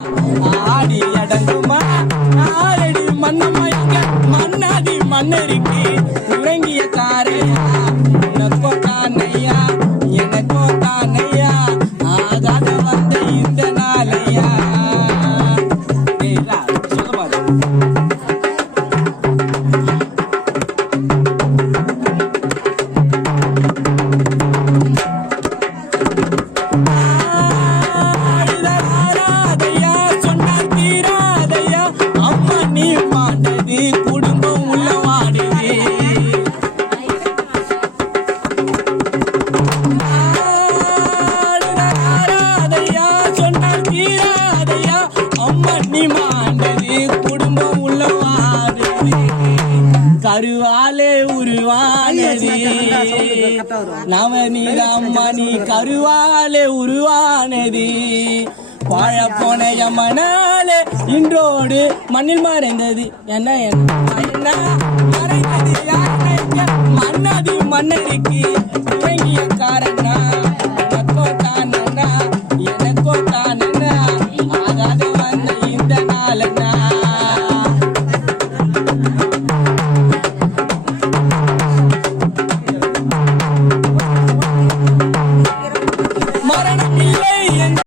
ஆடி அடங்குமா ஆரடி மன்னமைக்க மன்னாதி மன்னருக்கு இறங்கிய காரையா உனக்கோ தானையா எனக்கோ தானையா ஆகாத வந்த இந்த நாளையா சொல்ல குடும்பம் உள்ள வாடுது சொன்னார் தீராதையா அம்மா நீ மாண்டது குடும்பம் உள்ள வாடுது கருவாலே உருவானது நவநீதம் மணி கருவாலே உருவானது வாழ போன மணாலே இன்றோடு மண்ணில் மறைந்தது என்ன என்ன மறைந்தது மன்னாதி மன்னருக்கு இறங்கிய கார